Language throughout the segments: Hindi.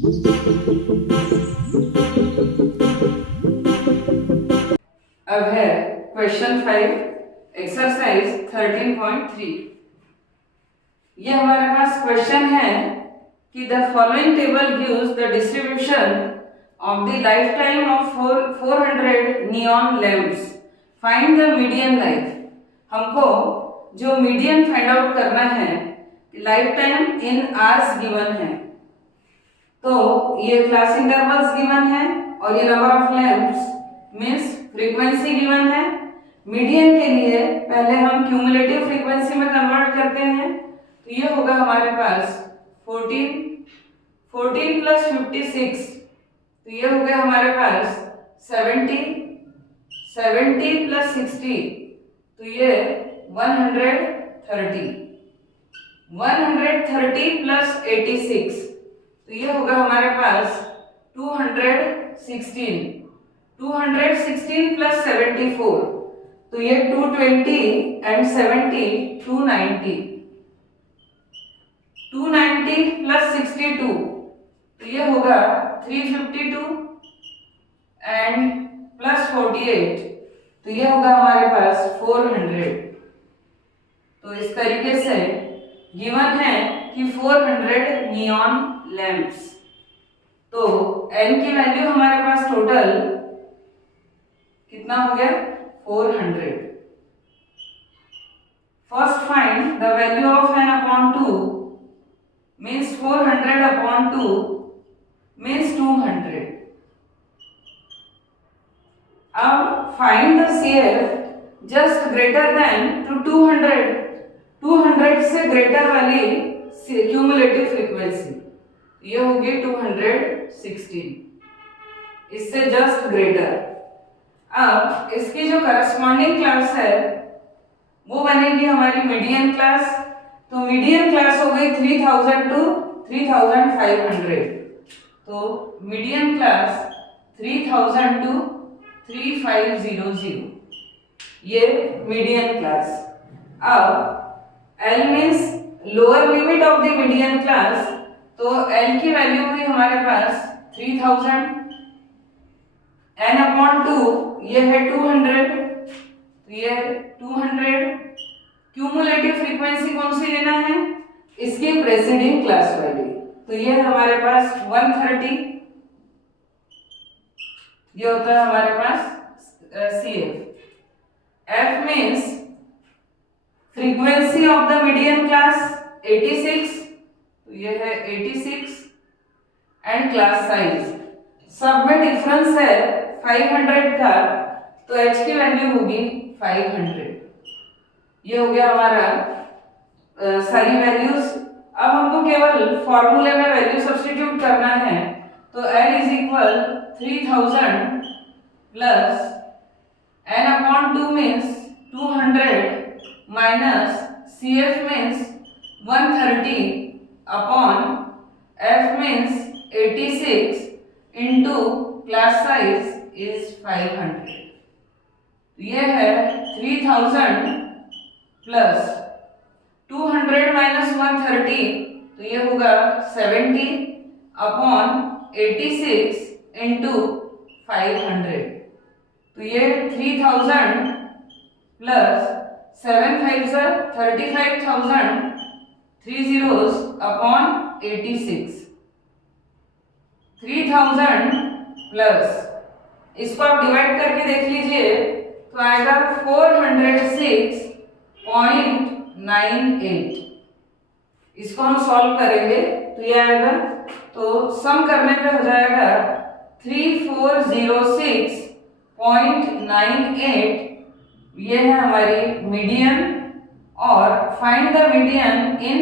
अब है क्वेश्चन 5 एक्सरसाइज 13.3। ये हमारे पास क्वेश्चन है कि the following table gives the distribution of the life time of 400 neon lamps, find the median life. हमको जो मीडियन फाइंड आउट करना है, life time in hours given है, तो ये क्लास इंटरवल्स गिवन है और ये number of lamps means frequency given है। मीडियन के लिए पहले हम क्यूमुलेटिव फ्रीक्वेंसी में कन्वर्ट करते हैं, तो ये होगा हमारे पास 14 प्लस 56, तो ये हो गया हमारे पास 70 प्लस 60, तो ये 130 प्लस 86, तो ये होगा हमारे पास 216 प्लस 74, तो ये 220 एंड 70 290 प्लस 62, तो ये होगा 352 एंड प्लस 48, तो ये होगा हमारे पास 400। तो इस तरीके से गिवन है कि 400 नियॉन लैम्प्स। तो n की वैल्यू हमारे पास टोटल कितना हो गया 400। First find the value of n upon 2 means 400 upon 2 means 200। अब find the CF just greater than to 200 से ग्रेटर वाली क्यूमुलेटिव फ्रीक्वेंसी, ये होगी 216, इससे जस्ट ग्रेटर। अब इसकी जो करस्पॉन्डिंग क्लास है वो बनेगी हमारी मीडियन क्लास, तो मीडियन क्लास हो गई 3000 टू 3500, तो मीडियन क्लास 3000 टू 3500, ये मीडियन क्लास। अब L means lower limit of the median class, तो L की वैल्यू हुई हमारे पास 3000, n अपॉन 2 ये है 200, तो ये 200। क्यूमुलेटिव फ्रीक्वेंसी कौन सी लेना है, इसकी प्रेसीडिंग क्लास वाली, तो ये है हमारे पास 130, ये होता है हमारे पास CF। F means frequency of the median class 86, तो ये है 86 एंड क्लास साइज, सब में डिफरेंस है 500 का, तो h की वैल्यू होगी 500। ये हो गया हमारा सारी वैल्यूज। अब हमको केवल फॉर्मूले में वैल्यू सब्स्टिट्यूट करना है, तो L is equal 3000 plus n upon 2 means 200 minus CF means 130 upon F means 86 into class size is 500, ये है 3000 प्लस 200 माइनस 130, तो ये होगा 70 अपॉन 86 इंटू 500, तो ये 3000 प्लस 7 5 35,000, 3 zeros अपॉन 86, 3000 प्लस, इसको आप डिवाइड करके देख लीजिए तो आएगा 406.98। इसको हम सॉल्व करेंगे तो ये आएगा, तो सम करने पे हो जाएगा 3406.98, ये है हमारी मीडियन। और फाइंड द मीडियन इन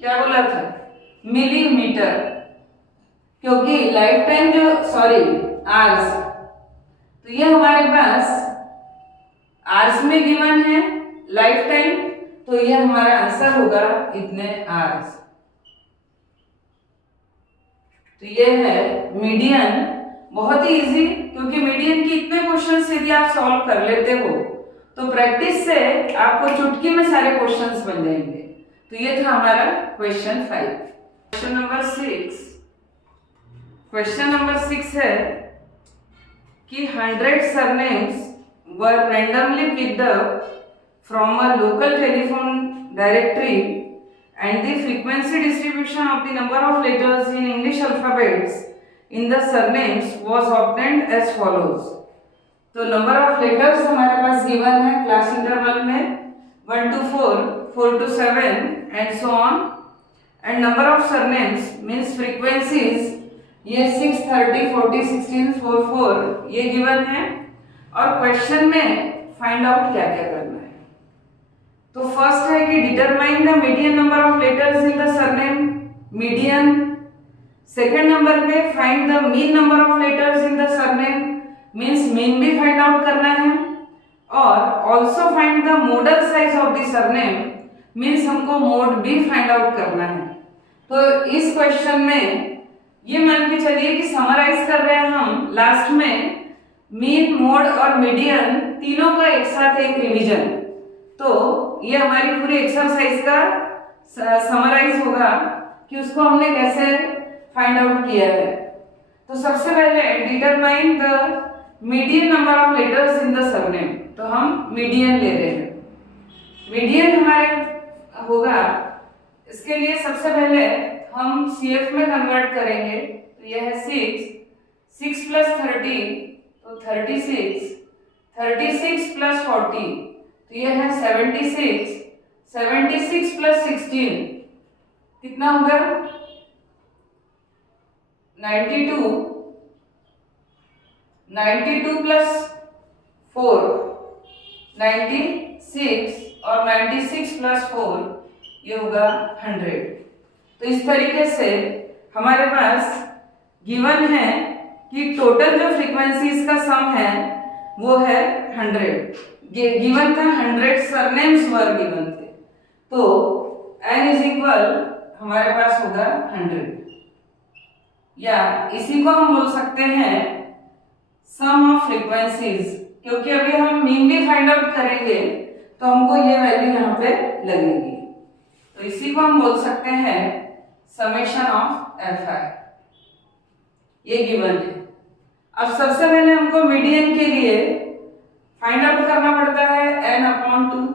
क्या बोला था, मिलीमीटर, क्योंकि लाइफ टाइम जो आवर्स, तो ये हमारे पास आवर्स में गिवन है लाइफ टाइम, तो ये हमारा आंसर होगा इतने आवर्स। तो ये है मीडियन, बहुत ही इजी, क्योंकि मीडियन के इतने क्वेश्चंस यदि आप सॉल्व कर लेते हो तो प्रैक्टिस से आपको चुटकी में सारे क्वेश्चंस बन जाएंगे। तो ये था हमारा question 5। Question number 6, question number 6 है कि 100 surnames were randomly picked up from a local telephone directory and the frequency distribution of the number of letters in English alphabets in the surnames was obtained as follows. तो नंबर ऑफ लेटर्स हमारे पास गिवन है क्लास इंटरवल में 1 to 4, 4 to 7 and so on, and number of surnames means frequencies ये 6, 30, 40, 16, 4, 4 ये गिवन है और क्वेश्चन में फाइंड आउट क्या क्या करना है। तो फर्स्ट है कि determine the median number of letters in the surname, median. Second number पे find the mean number of letters in the surname, means mean भी फाइंड आउट करना है, और also find the modal size of the surname, means हमको मोड भी फाइंड आउट करना है। तो इस क्वेश्चन में ये मान के चलिए कि समराइज कर रहे हैं हम लास्ट में मीन, मोड और मीडियन तीनों का एक साथ एक रिवीजन। तो ये हमारी पूरी एक्सरसाइज का समराइज होगा कि उसको हमने कैसे फाइंड आउट किया है। तो सबसे पहले determine the median number of letters in the surname, तो हम मीडियन ले रहे हैं। मीडियन हमारे होगा, इसके लिए सबसे पहले हम CF में कन्वर्ट करेंगे। तो यह है 6 प्लस 30 तो 36, 36 प्लस 40 तो यह है 76, 76 प्लस 16 कितना होगा 92, 92 प्लस 4 96 और 96 प्लस 4 ये होगा 100। तो इस तरीके से हमारे पास गिवन है कि टोटल जो फ्रीक्वेंसीज का सम है वो है 100। गिवन था 100 सरनेम्स वर गिवन थे, तो n इज इक्वल हमारे पास होगा 100, या इसी को हम बोल सकते हैं सम ऑफ फ्रीक्वेंसीज, क्योंकि अभी हम मीन भी फाइंड आउट करेंगे तो हमको ये वैल्यू यहाँ पे लगेगी। तो इसी को हम बोल सकते हैं समेशन ऑफ Fi, ये गिवन है। अब सबसे पहले हमको मीडियन के लिए फाइंड आउट करना पड़ता है n/2।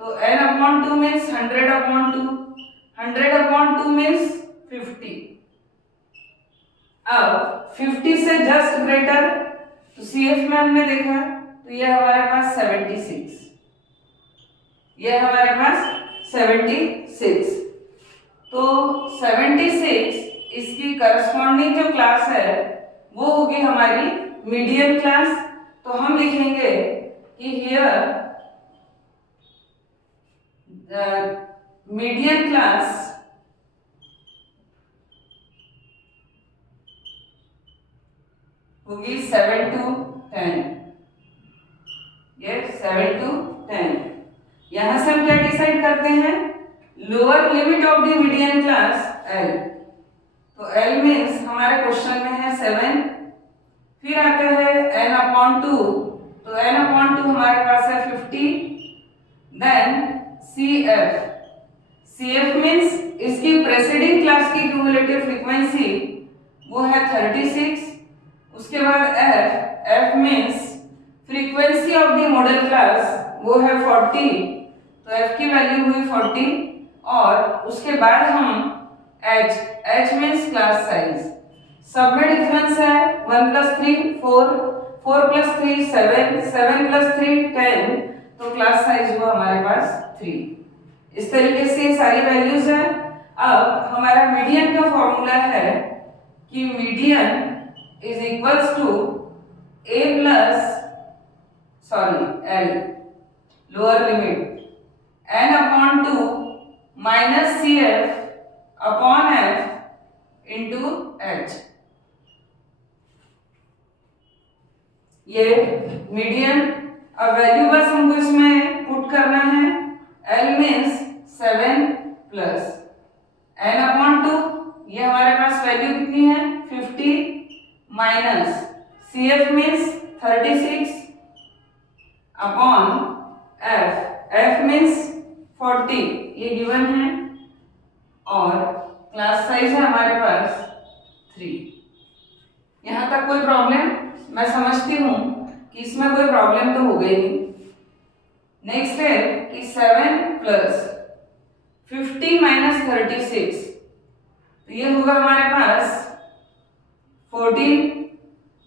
तो n/2 मीन्स 100/2, 100/2 मीन्स 50। अब 50 से जस्ट ग्रेटर, तो CF में हमने देखा तो ये हमारे पास 76, ये हमारे पास 76। तो 76 इसकी करस्पॉन्डिंग जो क्लास है वो होगी हमारी मीडियन क्लास। तो हम लिखेंगे कि हियर मीडियन क्लास होगी 7 to 10, ये 7 to 10। यहां से हम क्या डिसाइड करते हैं, lower limit of the median class L। तो L मीन्स हमारे क्वेश्चन में है 7, फिर आते हैं n/2, तो n/2 हमारे पास है 50, देन CF, CF मीन्स इसकी प्रेसीडिंग क्लास की क्यूमुलेटिव फ्रीक्वेंसी वो है 36, उसके बाद F means frequency of the model class वो है 40, तो F की वैल्यू हुई 40, और उसके बाद हम H मीन्स क्लास साइज, सब में डिफरेंस है 1 + 3 4, 4 + 3 7, 7 + 3 10, तो क्लास साइज हुआ हमारे पास 3। इस तरीके से सारी वैल्यूज है। अब हमारा मीडियन का फॉर्मूला है कि median is equals to L lower limit n/2 minus CF/F into H। ये मीडियन, अब वैल्यू बस हमको इसमें पुट करना है। L मीन्स 7 प्लस n/2, ये हमारे पास वैल्यू कितनी है 50, minus CF means 36 upon F means 40, ये गिवन है, और क्लास साइज है हमारे पास 3। तक कोई प्रॉब्लम? मैं समझती हूँ कि इसमें कोई प्रॉब्लम तो हो गई नहीं। नेक्स्ट है कि 7 प्लस 50 माइनस 36, तो ये होगा हमारे पास 14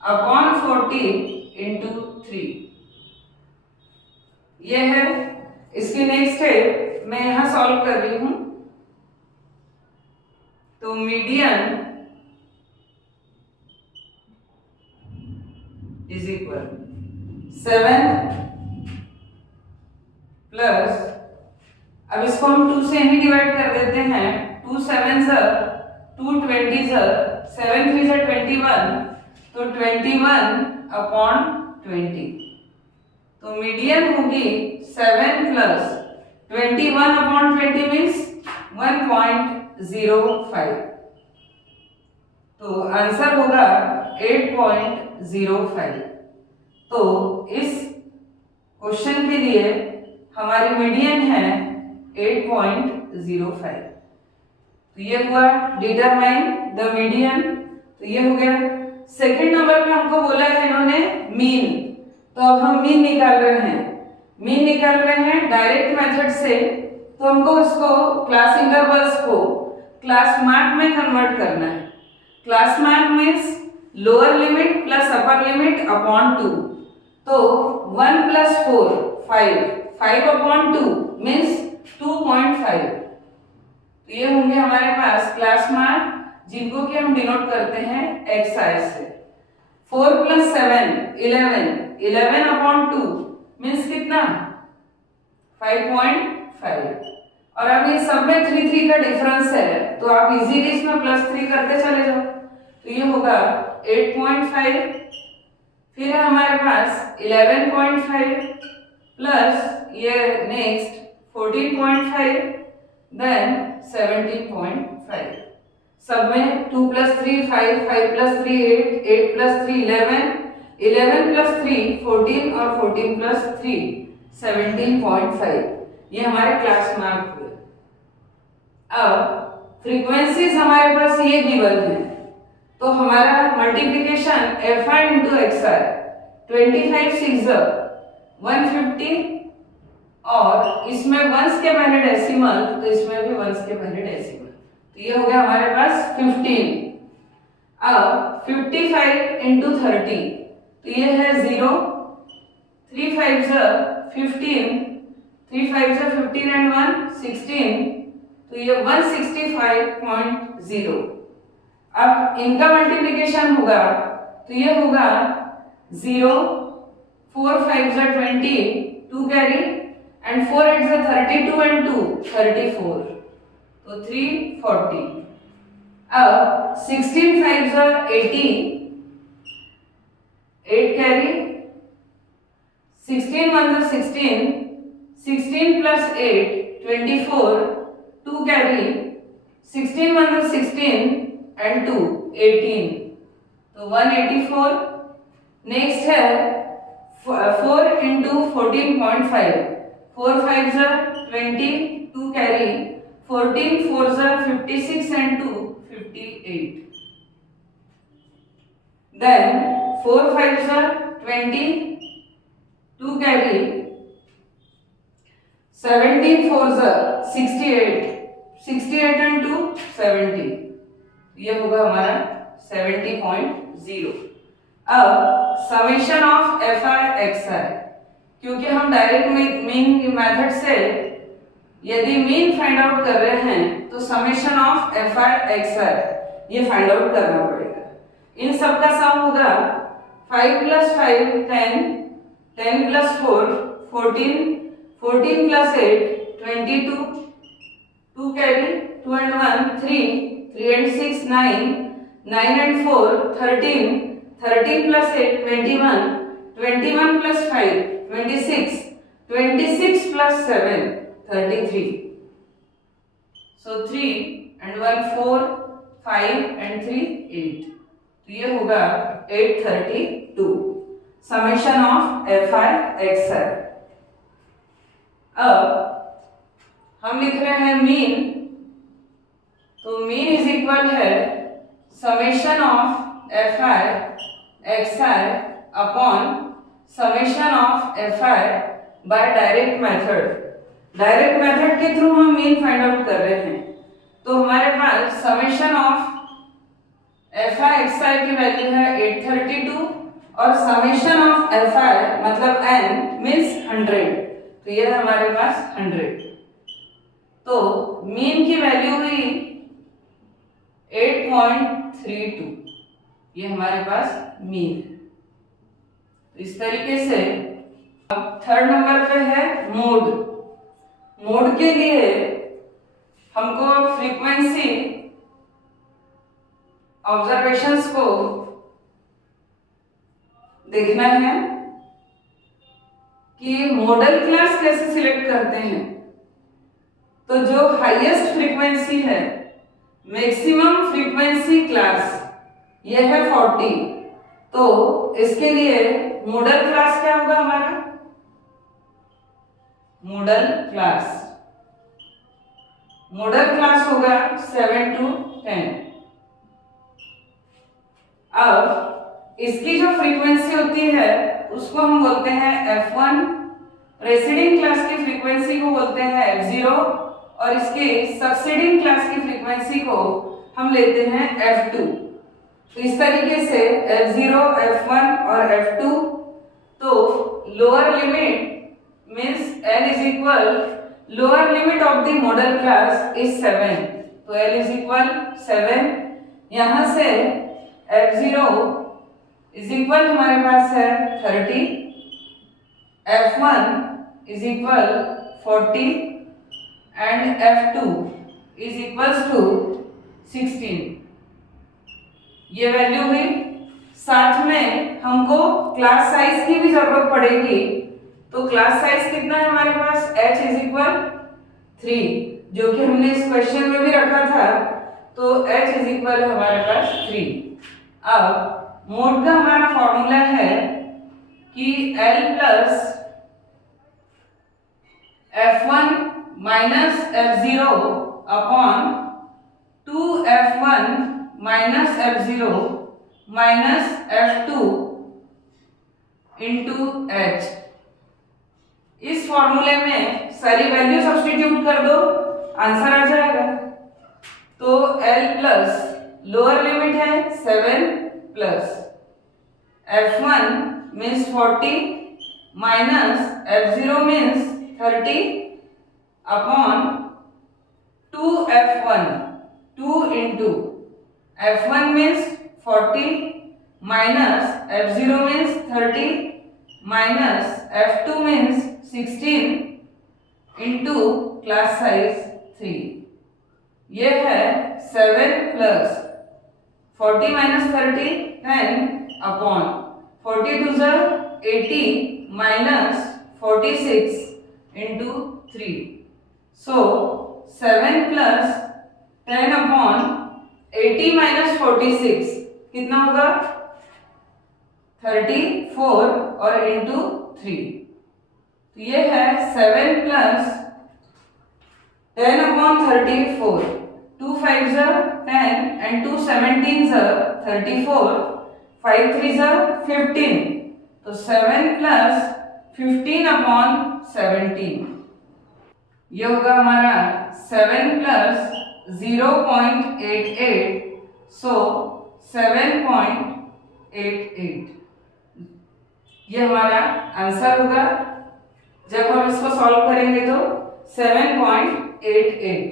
अपॉन 40 इंटू 3, ये है। इसकी नेक्स्ट है, मैं यहां सॉल्व कर रही हूं, तो मीडियन इज इक्वल 7 प्लस, अब इसको हम 2 से ही डिवाइड कर देते हैं। 2 7 2 20 7 3 21, तो 21 अपॉन 20, तो मीडियन होगी 7 प्लस 21 अपॉन 20 मीन्स 1.05, तो आंसर होगा 8.05। तो इस क्वेश्चन के लिए हमारी मीडियन है 8.05, तो ये हुआ डिटरमाइन द मीडियन, तो ये हो गया। सेकंड नंबर पे हमको बोला है इन्होंने मीन, तो अब हम मीन निकाल रहे हैं। मीन निकाल रहे हैं डायरेक्ट मेथड से, तो हमको इसको क्लास इंटरवल्स को क्लास मार्क में कन्वर्ट करना है। Class mark means lower limit plus upper limit upon 2, तो 1 प्लस 4 5 अपॉन 2 मीन्स 2.5, तो ये होंगे हमारे पास क्लास मार्क, जिनको कि हम डिनोट करते हैं XI से। 4 प्लस 7 11 अपॉन 2 मीन्स कितना 5.5, और अब ये सब में 3 का डिफरेंस है, तो आप इजीली इसमें +3 करते चले जाओ, तो ये होगा 8.5। फिर है हमारे पास 11.5 प्लस ये नेक्स्ट 14.5 देन 17.5, सब में 2 प्लस 3 5 5 प्लस 3 8 8 प्लस 3 11 11 प्लस 3 14 और 14 प्लस 3 17.5, ये हमारे क्लास मार्क हुए। अब फ्रीक्वेंसीज हमारे पास ये गिवन है, तो हमारा मल्टीप्लिकेशन FI इंटू XI 25 6 150, और इसमें वंस के पहले डेसिमल, तो इसमें भी वंस के पहले डेसिमल, तो ये हो गया हमारे पास 15। अब 55 इंटू 30, तो ये है 0, 3 5 15 3 5 15 एंड 1 16, तो ये 165.0। अब इनका मल्टीप्लिकेशन होगा, तो ये होगा 0 4 5 20 2 कैरी एंड 4 8 32 एंड 2 34, तो 340। अब 16 5 80 8 कैरी, 16 1 16 16 प्लस 8 24 2 कैरी, 16 1 16 एंड 2 18, तो 184। नेक्स्ट है 4 into 14.5, 4 5 20 2 carry, 14 4 56 and 2 58, then 4 5 20 2 carry, 17 4 68 68 and 2 70, ये होगा हमारा 70.0। अब समेशन ऑफ FI XI, क्योंकि हम डायरेक्ट मीन मेथड से यदि मीन फाइंड आउट कर रहे हैं, तो समेशन ऑफ FI XI ये फाइंड आउट करना पड़ेगा। इन सब का सम होगा 5 plus 5 10 10 plus 4 14 14 plus 8 22 2 carry 2 and 1 3 3 and 6 9 9 and 4 13 13 plus 8 21 21 plus 5 26 26 plus 7 33, so 3 and 1 4 5 and 3 8, तो ये होगा 832 समेशन ऑफ FI XI। अब हम लिख रहे हैं मीन, तो मीन इज इक्वल है summation of FI xi upon summation of fi by direct method. Direct method के थ्रू हम मीन फाइंड आउट कर रहे हैं, तो हमारे पास समेशन ऑफ fi xi की वैल्यू है 832 और समेशन ऑफ fi मतलब n मींस 100, तो ये हमारे पास 100। तो मीन की वैल्यू हुई 8.32, ये हमारे पास मीन। तो इस तरीके से अब थर्ड नंबर पे है मोड। मोड के लिए हमको फ्रीक्वेंसी ऑब्जर्वेशंस को देखना है कि मॉडल क्लास कैसे सिलेक्ट करते हैं। तो जो हाईएस्ट फ्रीक्वेंसी है, मैक्सिमम फ्रीक्वेंसी क्लास, यह है 40। तो इसके लिए मॉडल क्लास क्या होगा हमारा? मॉडल क्लास होगा 7 to 10। अब इसकी जो फ्रीक्वेंसी होती है उसको हम बोलते हैं f1, प्रेसीडिंग क्लास की फ्रीक्वेंसी को बोलते हैं f0 और इसके सक्सीडिंग क्लास की फ्रीक्वेंसी को हम लेते हैं f2। तो इस तरीके से f0, f1 और f2। तो lower limit means l is equal lower limit of the model class is 7, तो l इज इक्वल 7। यहां से f0 इज इक्वल हमारे पास है 30, f1 is equal 40 and f2 is equals to 16। ये वैल्यू हुई। साथ में हमको क्लास साइज की भी जरूरत पड़ेगी, तो क्लास साइज कितना है हमारे पास? h इज इक्वल 3, जो कि हमने इस क्वेश्चन में भी रखा था। तो h इज इक्वल हमारे पास 3। अब मोड का हमारा फॉर्मूला है कि L plus f1 minus f0 upon 2f1 minus f0 minus f2 into h। इस फॉर्मूले में सारी वैल्यू सब्स्टिट्यूट कर दो, आंसर आ जाएगा। तो L प्लस लोअर लिमिट है 7 plus f1 means 40 minus f0 means 30 upon 2f1, 2 into f1 means 40 minus f0 means 30 minus f2 means 16 into class size 3। ये है 7 प्लस 40 माइनस 30 10 अपॉन 40 to 80 minus 46 into 3। So 7 plus 10 upon 80 minus 46 कितना होगा? 34 और इंटू 3। तो ये है 7 प्लस 10 अपॉन 34, 2 5 10 and 2 17 34, 5 3 15। तो 7 प्लस 15 अपॉन 17, ये होगा हमारा 7 प्लस 0.88, सो 7.88। ये हमारा आंसर होगा। जब हम इसको सॉल्व करेंगे तो 7.88।